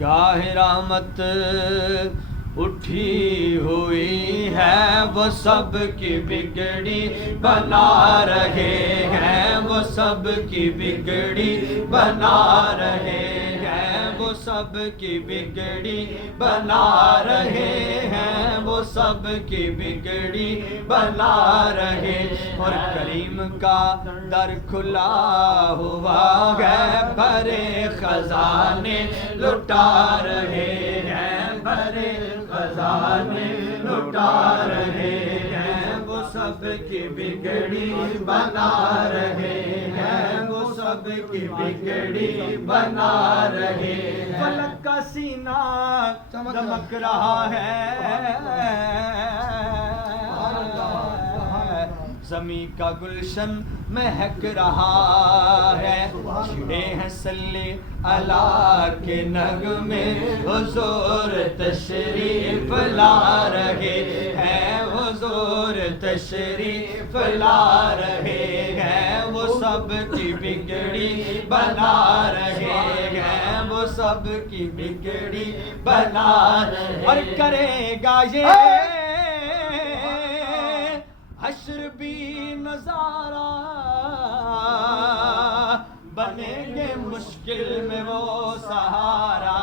نگاہ رحمت اٹھی ہوئی ہے، وہ سب کی بگڑی بنا رہے ہیں، وہ سب کی بگڑی بنا رہے ہیں، وہ سب کی بگڑی بنا رہے ہیں، وہ سب کی بگڑی بنا رہے۔ اور کریم کا در کھلا ہوا ہے، بھرے خزانے لٹا رہے ہیں، بھرے خزانے لٹا رہے ہیں، وہ سب کی بگڑی بنا رہے ہیں، وہ سب کی بگڑی بنا رہے ہیں۔ فلک کا سینہ دمک رہا ہے، زمین کا گلشن مہک رہا ہے، چھڑے ہیں صلی اللہ کے نغمے، حضور تشریف لا رہے ہیں، حضور تشریف لا رہے ہیں، وہ سب کی بگڑی بنا رہے ہیں، وہ سب کی بگڑی بنا رہے ہیں۔ اور کرے گا یہ حشر بھی نظارہ، بنیں گے مشکل میں وہ سہارا،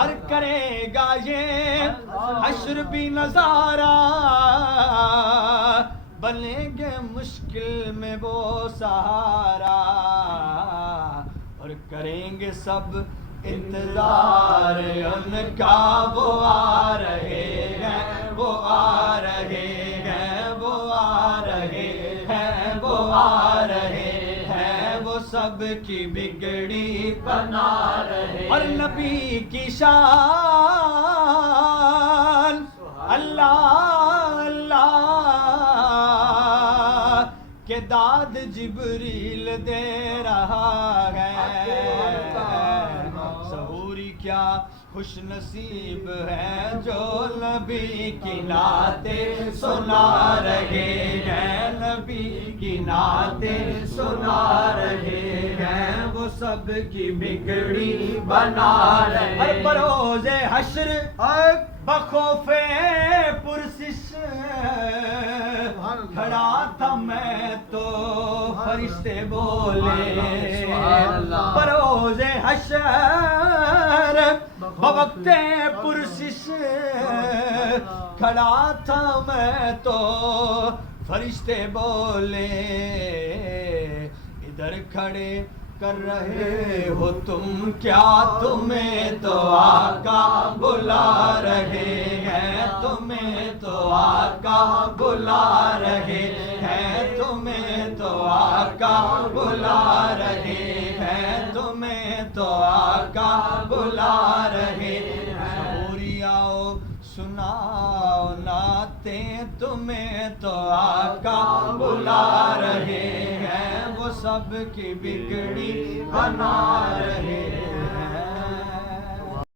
اور کرے گا یہ حشر بھی نظارہ، بنیں گے مشکل میں وہ سہارا، اور کریں گے سب انتظار ان کا، وہ آ رہے ہیں، وہ آ رہے ہیں، وہ آ رہے ہیں، وہ آ رہے ہیں، وہ سب کی بگڑی بنا رہے۔ اور نبی کی شان اللہ اللہ کہ داد جبریل دے رہا ہے، ظہوری کیا خوش نصیب ہے جو نبی کی نعتیں سنا رہے ہیں، نبی کی نعتیں سنا رہے ہیں، وہ سب کی بگڑی بنا رہے ہیں۔ اور بروز حشر بخوف پرسش کھڑا تھا میں تو فرشتے بولے، بروز حشر بوقت پرسش کھڑا تھا میں تو فرشتے بولے، ادھر کھڑے کر رہے ہو تم کیا، تمہیں تو آقا بلا رہے ہیں، تمہیں تو آقا بلا رہے ہیں، تمہیں تو آقا بلا رہے ہیں، تمہیں تو آقا بلا رہے ہیں۔ ظہوری آؤ سناؤ نعتیں، تمہیں تو آقا بلا رہے ہیں، وہ سب کی بگڑی بنا رہے ہیں۔